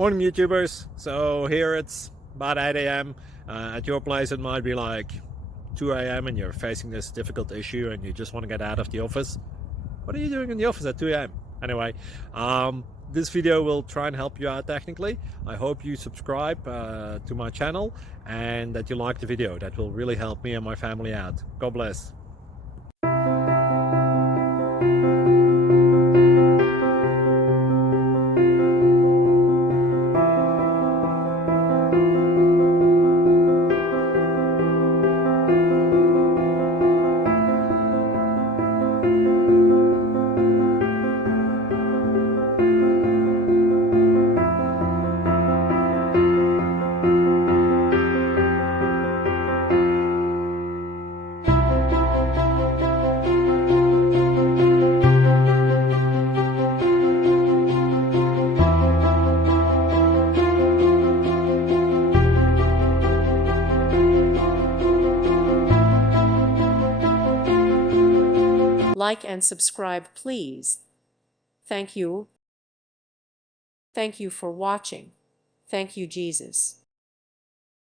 Morning YouTubers. So here it's about 8 a.m. At your place it might be like 2 a.m. and you're facing this difficult issue and you just want to get out of the office. What are you doing in the office at 2 a.m.? Anyway, this video will try and help you out technically. I hope you subscribe to my channel and that you like the video. That will really help me and my family out. God bless. Like and subscribe, please. Thank you. Thank you for watching. Thank you, Jesus.